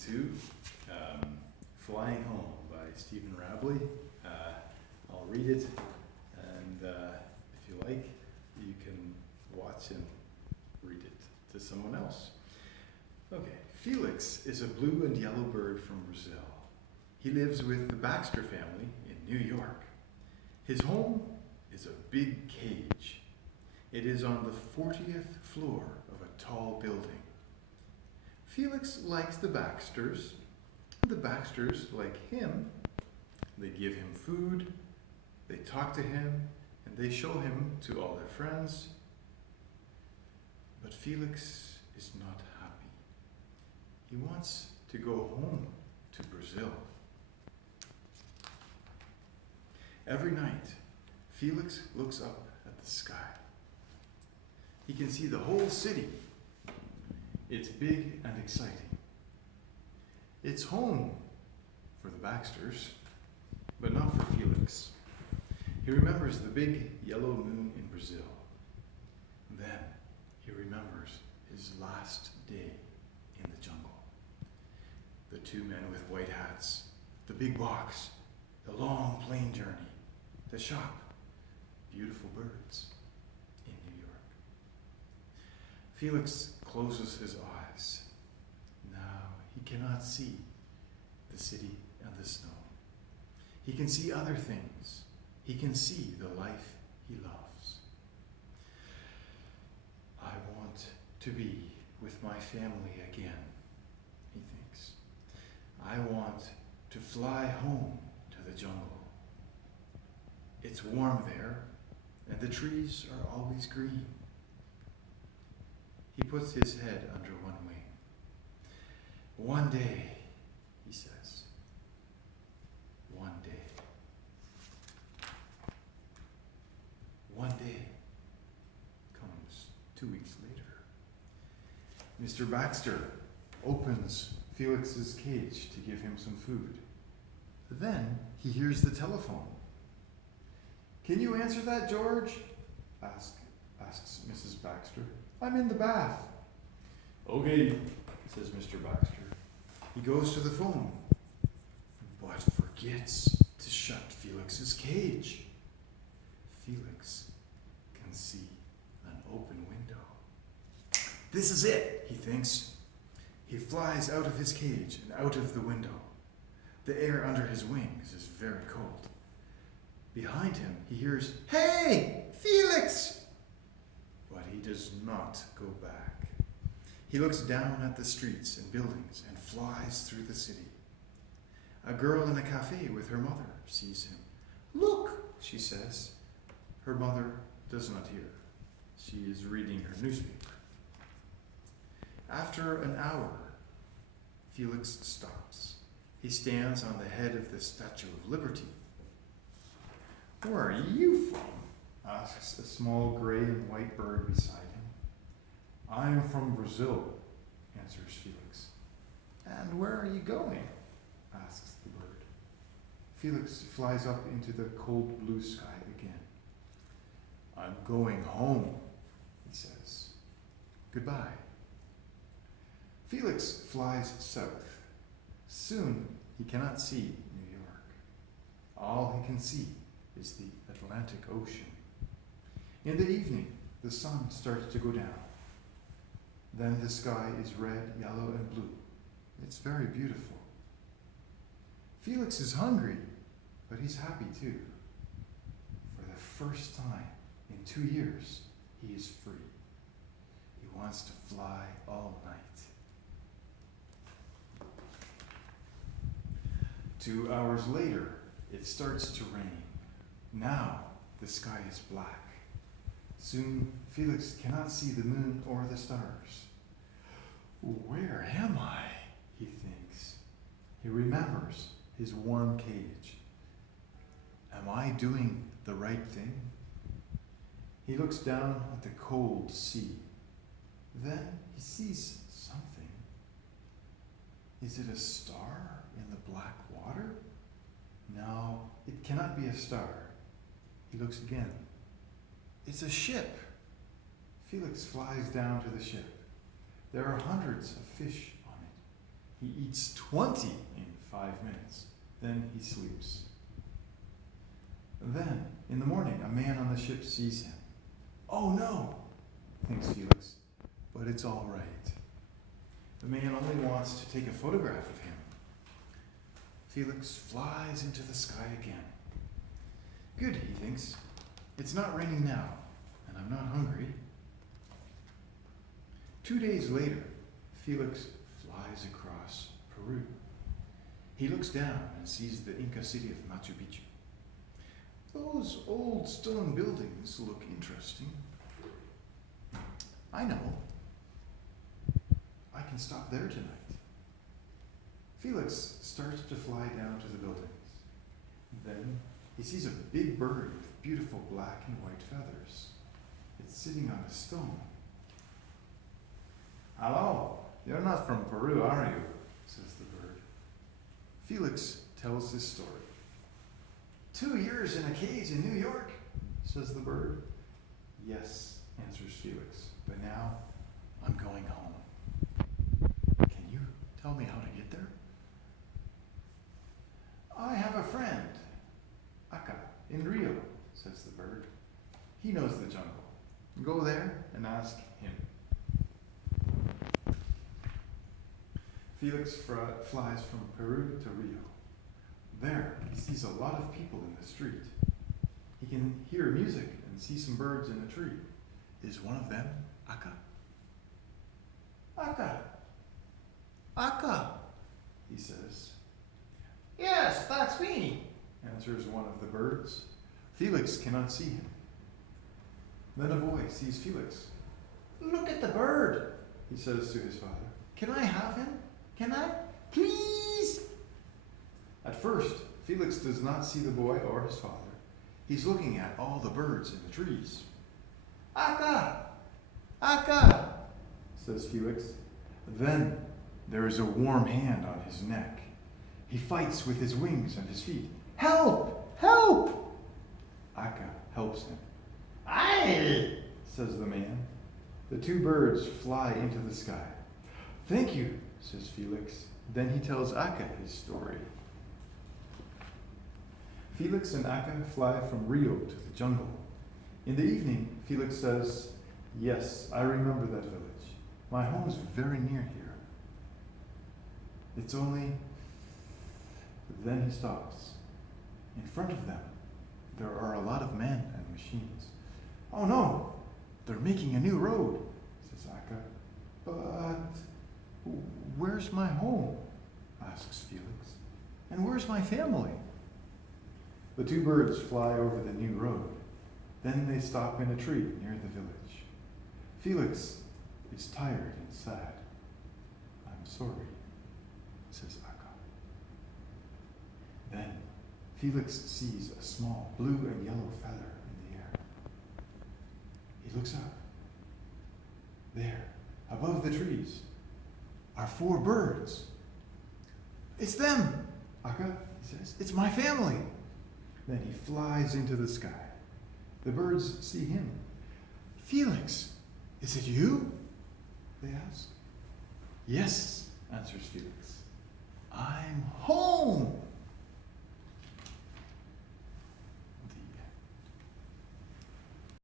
to Flying Home by Stephen Rabley. I'll read it, and if you like, you can watch and read it to someone else. Okay, Felix is a blue and yellow bird from Brazil. He lives with the Baxter family in New York. His home is a big cage. It is on the 40th floor of a tall building. Felix likes the Baxters. The Baxters like him. They give him food, they talk to him, and they show him to all their friends. But Felix is not happy. He wants to go home to Brazil. Every night, Felix looks up at the sky. He can see the whole city. It's big and exciting. It's home for the Baxters, but not for Felix. He remembers the big yellow moon in Brazil. Then he remembers his last day in the jungle. The two men with white hats, the big box, the long plane journey, the shop, beautiful birds in New York. Felix closes his eyes. Now he cannot see the city and the snow. He can see other things. He can see the life he loves. I want to be with my family again, he thinks. I want to fly home to the jungle. It's warm there, and the trees are always green. He puts his head under one wing. One day, he says. One day. One day comes 2 weeks later. Mr. Baxter opens Felix's cage to give him some food. Then he hears the telephone. "Can you answer that, George?" asks Mrs. Baxter. "I'm in the bath." "Okay," says Mr. Baxter. He goes to the phone, but forgets to shut Felix's cage. Felix can see an open window. This is it, he thinks. He flies out of his cage and out of the window. The air under his wings is very cold. Behind him, he hears, "Hey, Felix!" But he does not go back. He looks down at the streets and buildings and flies through the city. A girl in a cafe with her mother sees him. "Look," she says. Her mother does not hear. She is reading her newspaper. After an hour, Felix stops. He stands on the head of the Statue of Liberty. "Where are you from?" asks a small gray and white bird beside him. "I'm from Brazil," answers Felix. "And where are you going?" asks the bird. Felix flies up into the cold blue sky again. "I'm going home," he says. "Goodbye." Felix flies south. Soon he cannot see New York. All he can see is the Atlantic Ocean. In the evening, the sun starts to go down. Then the sky is red, yellow, and blue. It's very beautiful. Felix is hungry, but he's happy too. For the first time in 2 years, he is free. He wants to fly all night. 2 hours later, it starts to rain. Now the sky is black. Soon Felix cannot see the moon or the stars. "Where am I?" he thinks. He remembers his warm cage. Am I doing the right thing? He looks down at the cold sea. Then he sees something. Is it a star in the black water? No, it cannot be a star. He looks again. It's a ship. Felix flies down to the ship. There are hundreds of fish on it. He eats 20 in 5 minutes. Then he sleeps. Then, in the morning, a man on the ship sees him. Oh no, thinks Felix, but it's all right. The man only wants to take a photograph of him. Felix flies into the sky again. Good, he thinks. It's not raining now, and I'm not hungry. 2 days later, Felix flies across Peru. He looks down and sees the Inca city of Machu Picchu. Those old stone buildings look interesting. I know. I can stop there tonight. Felix starts to fly down to the buildings. Then he sees a big bird with beautiful black and white feathers. It's sitting on a stone. Hello, you're not from Peru, are you? Says the bird. Felix tells his story. 2 years in a cage in New York, says the bird. Yes, answers Felix, but now I'm going home. Can you tell me how to get there? I have a friend, Aka, in Rio, says the bird. He knows the jungle. Go there and ask him. Felix flies from Peru to Rio. There, he sees a lot of people in the street. He can hear music and see some birds in a tree. Is one of them Aka? Aka! Aka! He says. Yes, that's me, answers one of the birds. Felix cannot see him. Then a boy sees Felix. Look at the bird, he says to his father. Can I have him? Can I? Please! At first, Felix does not see the boy or his father. He's looking at all the birds in the trees. Aka! Aka! Says Felix. Then there is a warm hand on his neck. He fights with his wings and his feet. Help! Help! Aka helps him. Aye! Says the man. The 2 birds fly into the sky. Thank you, says Felix. Then he tells Aka his story. Felix and Aka fly from Rio to the jungle. In the evening, Felix says, yes, I remember that village. My home is very near here. It's only... Then he stops. In front of them, there are a lot of men and machines. Oh no, they're making a new road, says Aka. But where's my home? Asks Felix. And where's my family? The 2 birds fly over the new road. Then they stop in a tree near the village. Felix is tired and sad. I'm sorry, says Aka. Then Felix sees a small blue and yellow feather in the air. He looks up. There, above the trees, are 4 birds. It's them, Aka, he says. It's my family. Then he flies into the sky. The birds see him. Felix, is it you? They ask. Yes, answers Felix. I'm home.